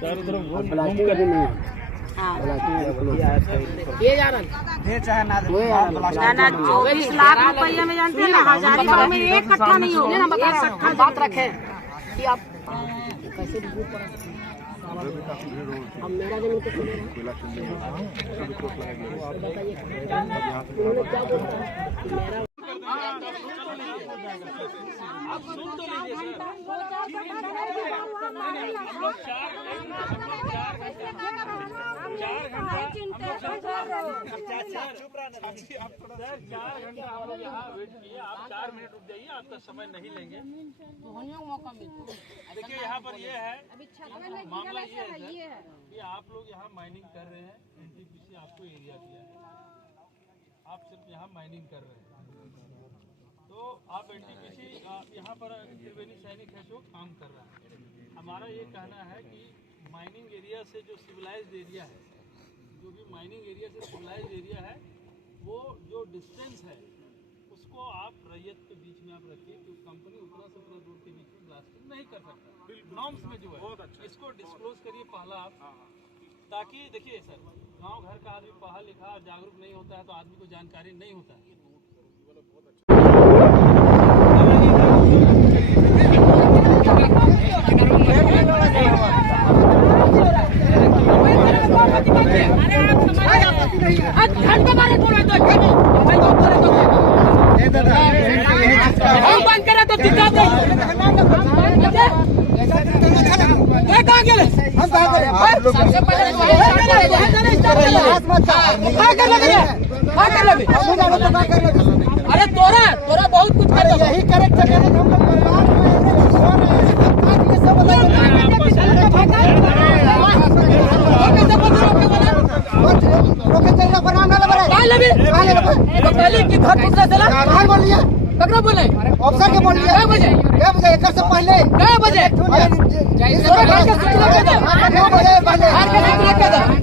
चारों तरफ घूम कर ये चाहे ना 24 लाख रुपये में जानते हैं ना, हजारीबाग में एक कट्ठा नहीं होगा ना। बता रहा बात रखे कि आप कैसे अब मेरा जमीन कितने बताइए, उन्होंने क्या बोला कि मेरा आप 4 मिनट रुक जाइए, आपका समय नहीं लेंगे। मौका मिलता है। देखिए यहाँ पर ये है, मामला ये है कि आप लोग यहाँ माइनिंग कर रहे हैं, एनटीपीसी आपको एरिया दिया है, आप सिर्फ यहाँ माइनिंग कर रहे हैं, तो आप एनटीपीसी यहाँ पर त्रिवेणी सैनिक है जो काम कर रहा है। हमारा ये कहना है कि माइनिंग एरिया से जो सिविलाइज्ड एरिया है, जो भी माइनिंग एरिया से सिविलाइज्ड एरिया है, वो जो डिस्टेंस है उसको आप रैयत के बीच में आप रखिए कि कंपनी उतना से उतना दूर के बीच में ब्लास्टिंग नहीं कर सकता। नॉर्म्स में जो है इसको डिस्क्लोज करिए पहला आप, ताकि देखिए सर, गांव घर का आदमी पढ़ा लिखा और जागरूक नहीं होता है तो आदमी को जानकारी नहीं होता है। अरे तोरा बहुत कुछ कर यही करेक्ट बोले ऑफिसर के बोलिए 9 बजे एक से पहले 9 बजे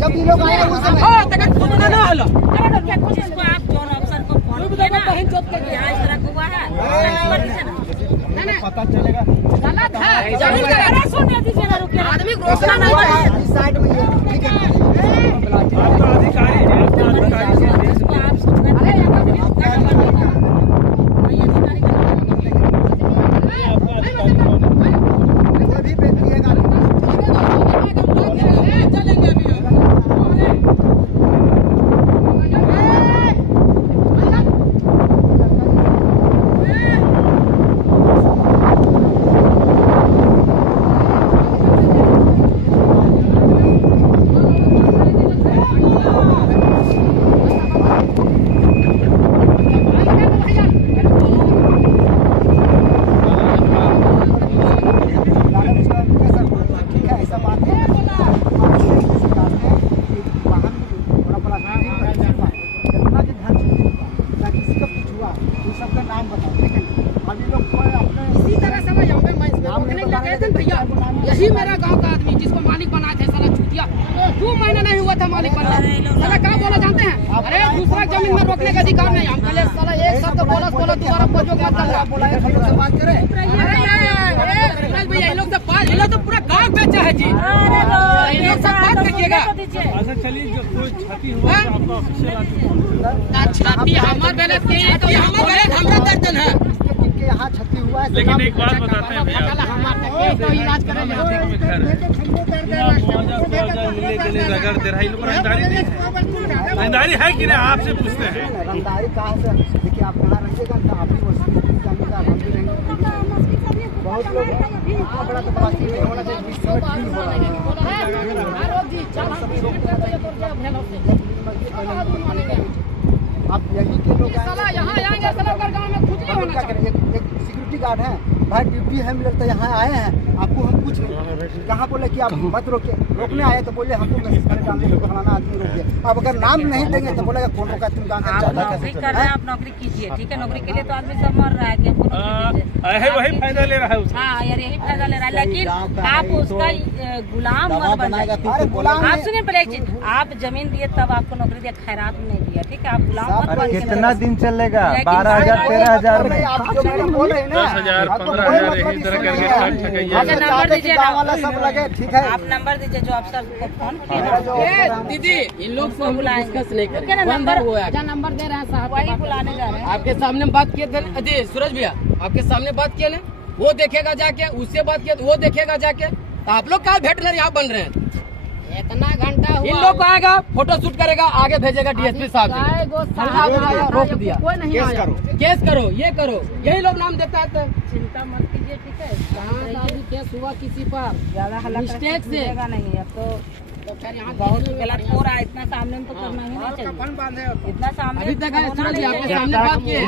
जब ये लोग आए उस समय ना हलो जिसको आप जोन ऑफिसर को फोन किया ना बहन चोट के यहाँ इस तरह हुआ है पता चलेगा गलत है। जमीन का अरे सुनने दीजिए ना, रुकिए, आदमी रोकना नहीं है साइड में। ठीक है आपका अधिकारी जिसको आप सुन रहे हैं यही मेरा गांव का आदमी जिसको मालिक बनाए थे साला चूतिया, 2 महीना नहीं हुआ था मालिक बनना। साला क्या बोला जानते हैं? अरे दूसरा जमीन में रोकने का अधिकार नहीं। हम पहले साला एक शब्द बोला दोबारा पहुंचो मत करना। बात करे अरे भैया ये लोग तो पूरा गाँव बेचा है जी, ये लोग सब बात करिएगा। अच्छा चलिए, जो कोई क्षति हुआ क्षति हमारे गलत हमारा दर्जन है यहाँ क्षति हुआ है। लेकिन एक बात बताते हैं भैया, इलाज करेंगे रंगदारी है कि नहीं, आपसे पूछते हैं रंगदारी कहाँ से। देखिए आप कहाँ रहेंगे, आप ही बहुत लोग बड़ा तबाही होना चाहिए। आप यही के लोग यहाँ आएंगे, क्या करेंगे? एक सिक्योरिटी गार्ड है भाई, ड्यूटी है मिले तो यहाँ आए हैं, आपको हम कुछ नहीं कहाँ बोले कि आप मत रोके, रोकने आए तो बोले हमको मैसेज करे डालने को फलाना आदमी रोकिए। अब अगर नाम नहीं देंगे तो बोलेगा कौन रोका, तुम कहाँ नौकरी कर रहे हैं, आप नौकरी कीजिए। ठीक है, नौकरी के लिए तो आदमी सब मर रहा है कि वही फायदा ले रहा है। हाँ यार यही फायदा ले रहा है, लेकिन आप उसका गुलाम मत बनाइए। आप सुनिए पहले एक चीज, आप जमीन दिए तब आपको नौकरी दिया, खैरात नहीं दिया। ठीक है, आप गुलाम मत बनिए। कितना दिन चलेगा? 12,000 13,000 में 10,000 15,000 इसी तरह करके तो चाहते कि गाँव वाला सब लगे, ठीक है। आप नंबर दीजिए जो आप सर को फोन दीदी इन लोग को डिस्कस नहीं करेंगे, नंबर दे रहे हैं साहब, वही बुलाने जा रहे हैं। आपके सामने बात किए थे अजय सूरज भैया, आपके सामने बात किए ना, वो देखेगा जाके, उससे बात किया तो वो देखेगा जाके, तो आप लोग क्या भेटलर यहाँ बन रहे हैं? इतना घंटा इन लोग को आएगा, फोटो शूट करेगा, आगे भेजेगा डीएसपी साहब से, रोक दिया, केस करो, ये करो, यही लोग नाम देता है। चिंता मत कीजिए, ठीक है। कहाँ भी केस हुआ किसी पर ज्यादा मिस्टेक से नहीं, अब तो फिर यहाँ बहुत गलत हो रहा है। इतना सामने में तो करना ही नहीं चाहिए, इतना सामने अभी तक सूरज जी आपके सामने बात किए,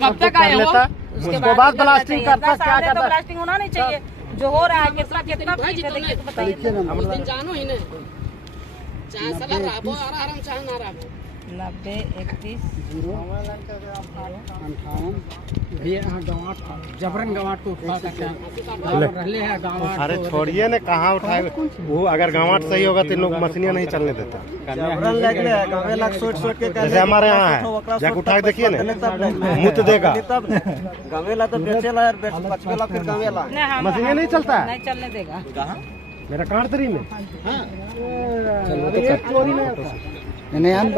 कब तक आए हो? उसके बाद ब्लास्टिंग करता क्या तो करता? ब्लास्टिंग होना नहीं चाहिए। जो हो रहा है कितना फीस है देखिए तो बताइए। उस दिन जानो ही नहीं, चाहे साला राबो आ रहा, चाहे ना राबो। 90 31 जबरन गवाट को उठा सकते हैं। अरे छोड़िए ना, कहाँ उठाए वो, अगर गाँव सही होगा तो लोग मशीनें नहीं चलने देते। जैसे हमारे यहाँ है, जाके उठा के देखिए ना, मुँह तो देगा, मशीनें नहीं चलता है, नहीं चलने देगा। मेरा कांटरी में नहीं हम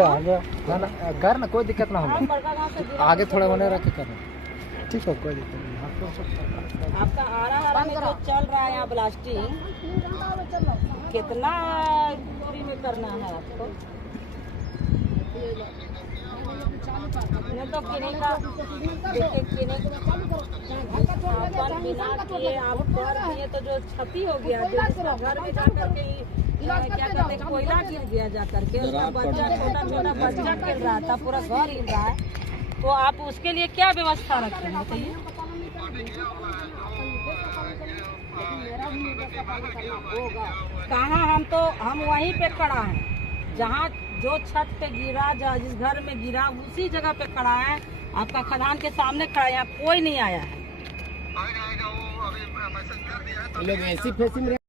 कर ना, कोई दिक्कत ना होगा, आगे थोड़ा होने रखे कर, ठीक है, कोई दिक्कत नहीं। आपका आरा में जो चल रहा है यहाँ ब्लास्टिंग, कितना दूरी में करना है आपको? नहीं तो किने का किने बिना किए आप कर दिए तो जो क्षति हो गया, जो जिसका घर में जाकर के ही क्या कहते हैं कोयला गिर गया जाकर के, उसका बच्चा छोटा बच्चा खेल रहा था, पूरा घर हिल रहा है, तो आप उसके लिए क्या व्यवस्था रखते हैं बताइए? कहाँ हम वहीं पे खड़ा हैं जहाँ जो छत पे गिरा, जिस घर में गिरा उसी जगह पे खड़ा है, आपका खदान के सामने खड़ा है, यहाँ कोई नहीं आया है।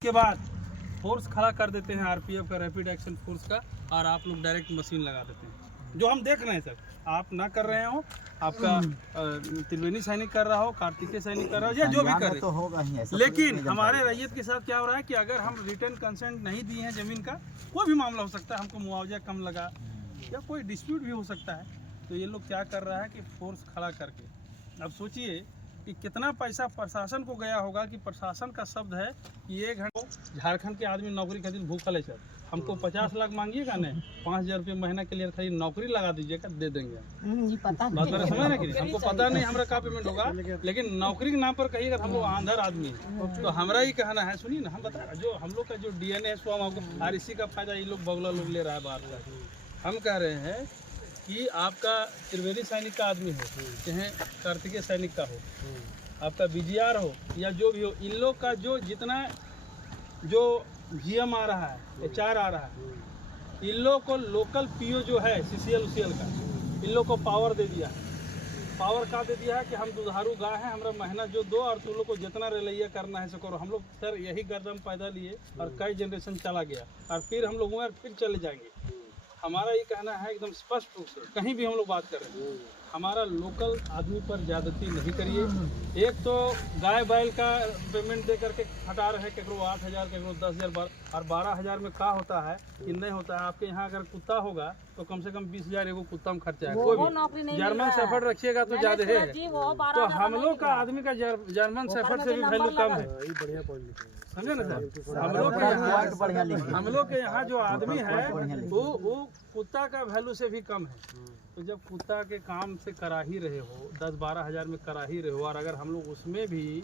के बाद फोर्स खड़ा कर देते हैं आरपीएफ का, रैपिड एक्शन फोर्स का, और आप लोग डायरेक्ट मशीन लगा देते हैं। जो हम देख रहे हैं सर, आप ना कर रहे हो, आपका त्रिवेणी सैनिक कर रहा हो, कार्तिकेय सैनिक कर रहा हो, या जो भी कर रहे तो होगा ही ऐसा। लेकिन हमारे रैयत के साथ क्या हो रहा है कि अगर हम रिटर्न कंसेंट नहीं दिए हैं जमीन का, कोई भी मामला हो सकता है, हमको मुआवजा कम लगा या कोई डिस्प्यूट भी हो सकता है, तो ये लोग क्या कर रहा है कि फोर्स खड़ा करके, अब सोचिए कि कितना पैसा प्रशासन को गया होगा, कि प्रशासन का शब्द है कि 1 घंटे झारखंड के आदमी नौकरी खातिर भूखल है सर, हमको 50 लाख मांगिएगा ना, 5,000 रुपये महीना के लिए खाली नौकरी लगा दीजिएगा, दे देंगे। बात मेरा समझ ना, कि हमको पता नहीं हमारा क्या पेमेंट होगा, लेकिन नौकरी के नाम पर कहिएगा हम लोग आंधर आदमी है, तो हमारा ही कहना है, सुनिए ना, हम बता जो हम लोग का जो DNA है, सो हमको और इसी का फायदा ये लोग बगला लोग ले रहा है बाहर का। हम कह रहे हैं कि आपका त्रिवेणी सैनिक का आदमी हो, चाहे कार्तिकेय सैनिक का हो, आपका BGR हो या जो भी हो, इन लोग का जो जितना जो GM आ रहा है, HR आ रहा है, इन लोग को लोकल PO जो है CCL का, इन लोग को पावर दे दिया है। पावर का दे दिया है कि हम दुधारू गाय हैं, हमारा महीना जो दो और तुम लोग को जितना रेलैया करना है सो करो। हम लोग सर यही गर्दन पैदा लिए और कई जनरेशन चला गया और फिर हम लोग फिर चले जाएंगे। हमारा ये कहना है एकदम स्पष्ट रूप से, कहीं भी हम लोग बात कर रहे हैं, हमारा लोकल आदमी पर ज्यादती नहीं करिए। एक तो गाय बैल का पेमेंट दे करके हटा रहे, केकरो 8,000 केकरो 10,000 और 12,000 में क्या होता है कि नहीं होता है। आपके यहाँ अगर कुत्ता होगा तो कम से कम 20,000 एगो कुत्ता में खर्चा है। कोई भी जर्मन शेफर्ड रखिएगा तो ज्यादा है, तो हम लोग का आदमी का जर्मन शेफर्ड से भी वैल्यू कम है, समझे ना सर। हम लोग के यहाँ जो आदमी है वो कुत्ता का वैल्यू से भी कम है। तो जब कुत्ता के काम से करा ही रहे हो, 10-12 हज़ार में करा ही रहे हो, और अगर हम लोग उसमें भी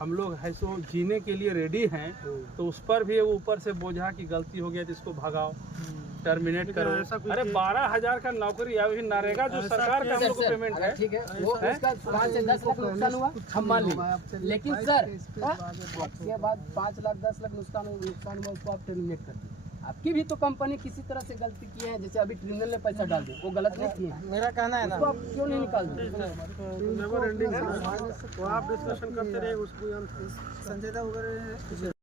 हम लोग है सो जीने के लिए रेडी हैं, तो उस पर भी वो ऊपर से बोझा की गलती हो गया तो इसको भगाओ, टर्मिनेट करो। अरे 12,000 का नौकरी या भी नरेगा जो सरकार का हम लोग को पेमेंट है, ठीक है, वो उसका 5 से 10 लाख नुकसान हुआ, हम मान लीजिए, लेकिन सर उसके बाद 5 लाख 10 लाख नुकसान हुआ, उसको आप टर्मिनेट कर दीजिए। आपकी भी तो कंपनी किसी तरह से गलती की है, जैसे अभी ट्रिब्यूनल ने पैसा डाल दिया, वो गलत नहीं किया। मेरा कहना है ना, उसको आप क्यों नहीं निकाल दे? नेवर एंडिंग, वो आप डिस्कशन करते रहे, उसको संजय दा वगैरह